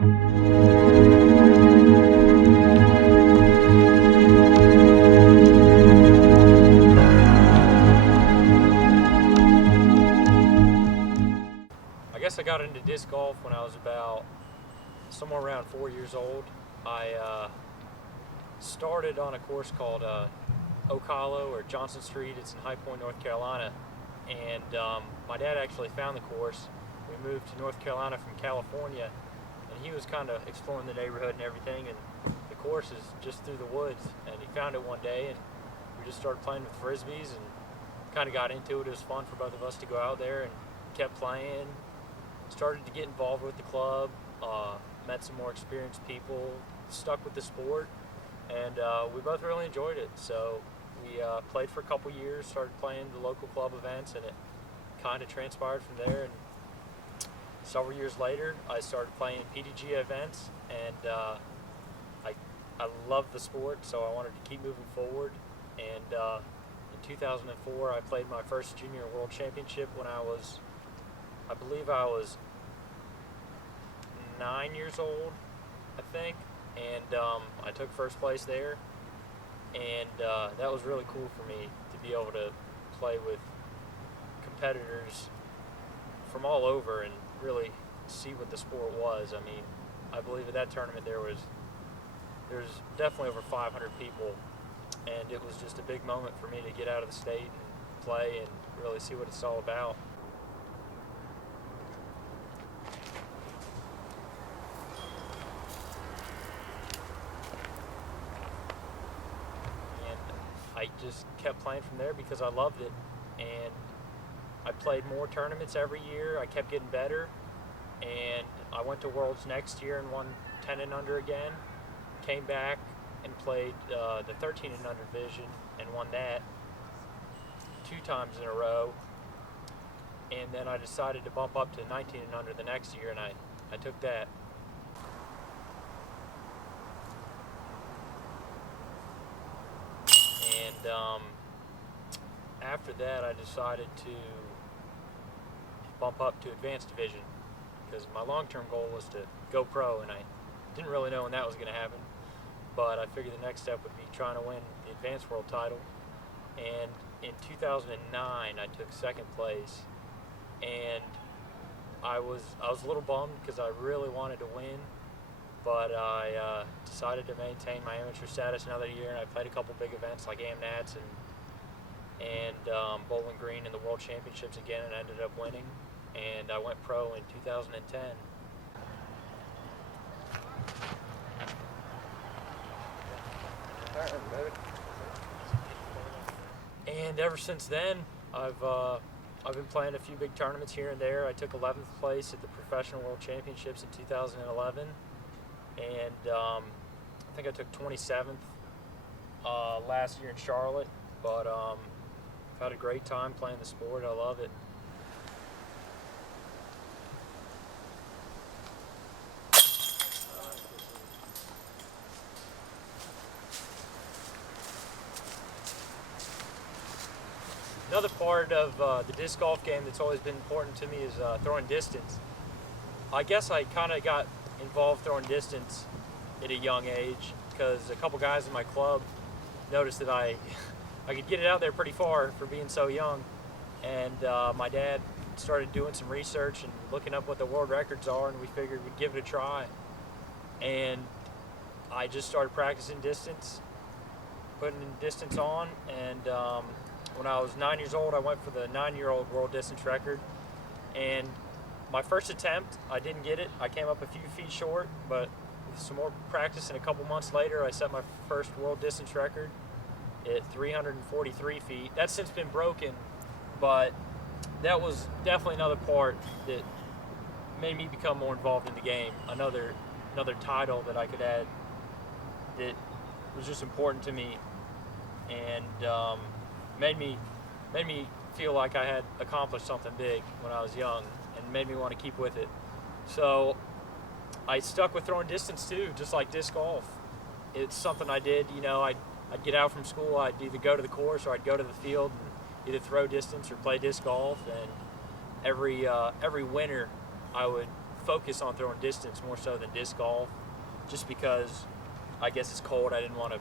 I guess I got into disc golf when I was about somewhere around 4 years old. I started on a course called Oak Hollow or Johnson Street. It's in High Point, North Carolina. And my dad actually found the course. We moved to North Carolina from California, and he was kind of exploring the neighborhood and everything, and the course is just through the woods. And he found it one day, and we just started playing with Frisbees and kind of got into it. It was fun for both of us to go out there and kept playing. Started to get involved with the club, met some more experienced people, stuck with the sport, and we both really enjoyed it. So we played for a couple years, started playing the local club events, and it kind of transpired from there. And several years later, I started playing PDGA events, and I loved the sport, so I wanted to keep moving forward. And in 2004, I played my first junior world championship when I believe I was 9 years old, I think, and I took first place there, and that was really cool for me to be able to play with competitors from all over and really see what the sport was. I mean, I believe at that tournament there's definitely over 500 people, and it was just a big moment for me to get out of the state and play and really see what it's all about. I just kept playing from there because I loved it, and I played more tournaments every year. I kept getting better, and I went to Worlds next year and won 10 and under again. Came back and played the 13 and under division and won that 2 times in a row, and then I decided to bump up to 19 and under the next year, and I took that. And after that, I decided to bump up to advanced division because my long-term goal was to go pro, and I didn't really know when that was going to happen, but I figured the next step would be trying to win the advanced world title. And in 2009, I took second place, and I was a little bummed because I really wanted to win, but I decided to maintain my amateur status another year, and I played a couple big events like AMNATS and Bowling Green in the World Championships again, and ended up winning, and I went pro in 2010. And ever since then, I've been playing a few big tournaments here and there. I took 11th place at the Professional World Championships in 2011, and I think I took 27th last year in Charlotte. But I've had a great time playing the sport. I love it. Another part of the disc golf game that's always been important to me is throwing distance. I guess I kind of got involved throwing distance at a young age because a couple guys in my club noticed that I could get it out there pretty far for being so young, and my dad started doing some research and looking up what the world records are, and we figured we'd give it a try. And I just started practicing distance, putting distance on, and when I was 9 years old, I went for the 9-year-old world distance record, and my first attempt, I didn't get it. I came up a few feet short, but with some more practice and a couple months later, I set my first world distance record at 343 feet. That's since been broken, but that was definitely another part that made me become more involved in the game. Another title that I could add that was just important to me, and made me feel like I had accomplished something big when I was young, and made me want to keep with it. So I stuck with throwing distance too, just like disc golf. It's something I did, I'd get out from school, I'd either go to the course or I'd go to the field and either throw distance or play disc golf. And every winter I would focus on throwing distance more so than disc golf, just because I guess it's cold. I didn't want to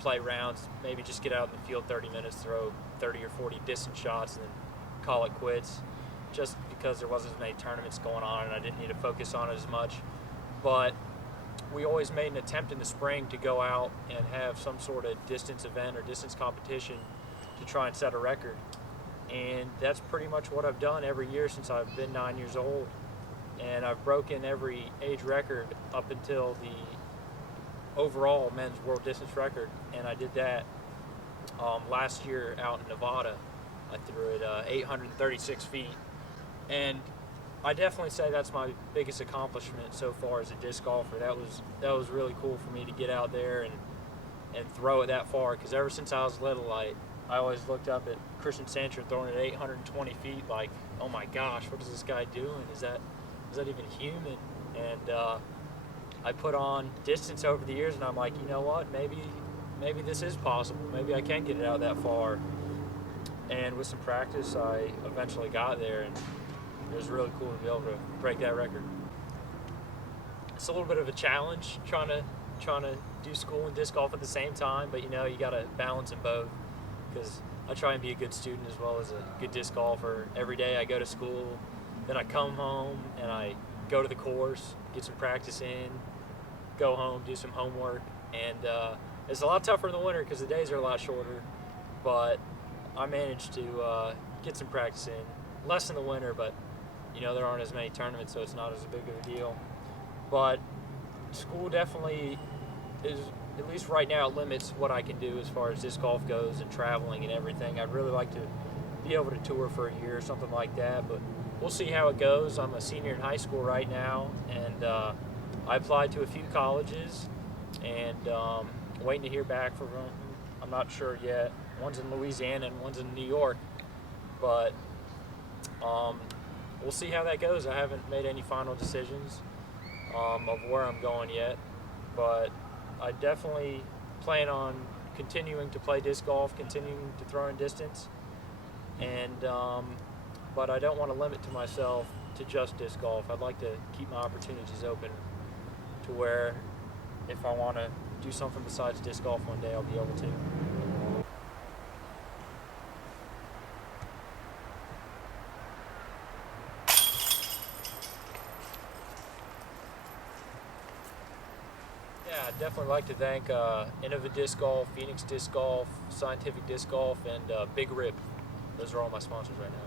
play rounds, maybe just get out in the field 30 minutes, throw 30 or 40 distance shots, and then call it quits, just because there wasn't as many tournaments going on and I didn't need to focus on it as much. But we always made an attempt in the spring to go out and have some sort of distance event or distance competition to try and set a record. And that's pretty much what I've done every year since I've been 9 years old. And I've broken every age record up until the overall men's world distance record. And I did that last year out in Nevada. I threw it 836 feet. And I definitely say that's my biggest accomplishment so far as a disc golfer. That was really cool for me to get out there and throw it that far, because ever since I was little, I always looked up at Christian Sancher throwing it 820 feet like, oh my gosh, what is this guy doing? Is that even human? And I put on distance over the years, and I'm like, you know what, maybe this is possible. Maybe I can get it out that far. And with some practice, I eventually got there, and it was really cool to be able to break that record. It's a little bit of a challenge trying to do school and disc golf at the same time, but you got to balance them both, because I try and be a good student as well as a good disc golfer. Every day I go to school, then I come home and I go to the course, get some practice in, go home, do some homework, and it's a lot tougher in the winter because the days are a lot shorter, but I managed to get some practice in. Less in the winter, but there aren't as many tournaments, so it's not as big of a deal. But school definitely is, at least right now, it limits what I can do as far as disc golf goes and traveling and everything. I'd really like to be able to tour for a year or something like that, but we'll see how it goes. I'm a senior in high school right now, and I applied to a few colleges, and waiting to hear back from them. I'm not sure yet. One's in Louisiana and one's in New York, but we'll see how that goes. I haven't made any final decisions of where I'm going yet, but I definitely plan on continuing to play disc golf, continuing to throw in distance, and but I don't want to limit to myself to just disc golf. I'd like to keep my opportunities open to where if I want to do something besides disc golf one day, I'll be able to. Yeah, I'd definitely like to thank Innova Disc Golf, Phoenix Disc Golf, Scientific Disc Golf, and Big Rip. Those are all my sponsors right now.